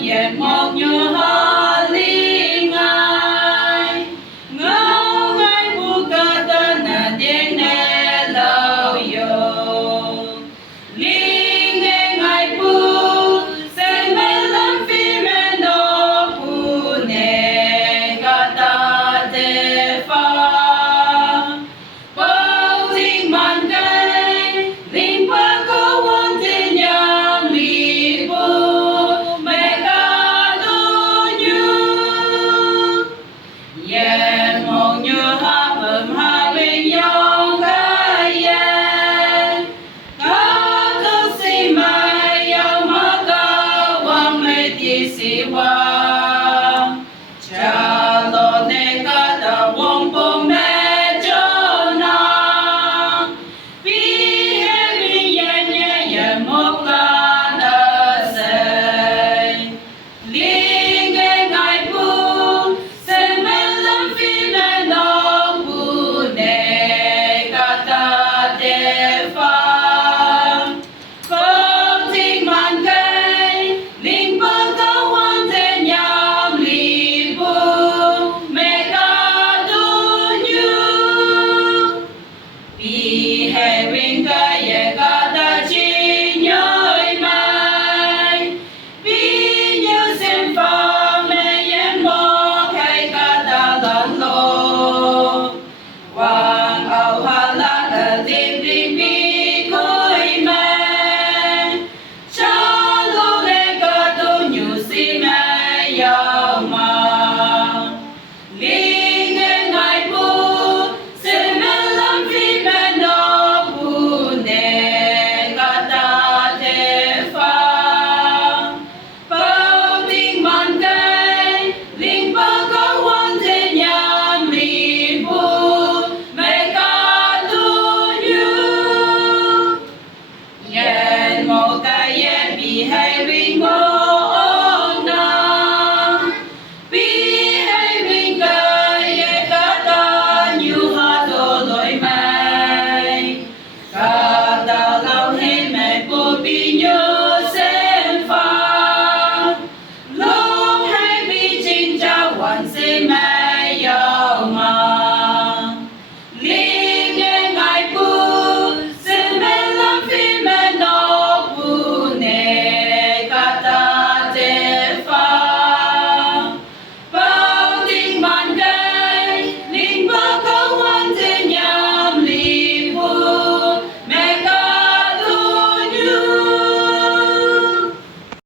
nhiệt một như hoa ly ngài ngâu ngay bu ca tân là tiếng nè lâu yo ly nghe ngài bu sen mê lâm phi mê nô bu nè ca ta te pha bao tình man cây linh pa có quan tình nhang li bu mẹ ca tu như yen mong như ha bầm ha bên nhau ca yen ca tu si mai yau ma ca wang mê ti si wa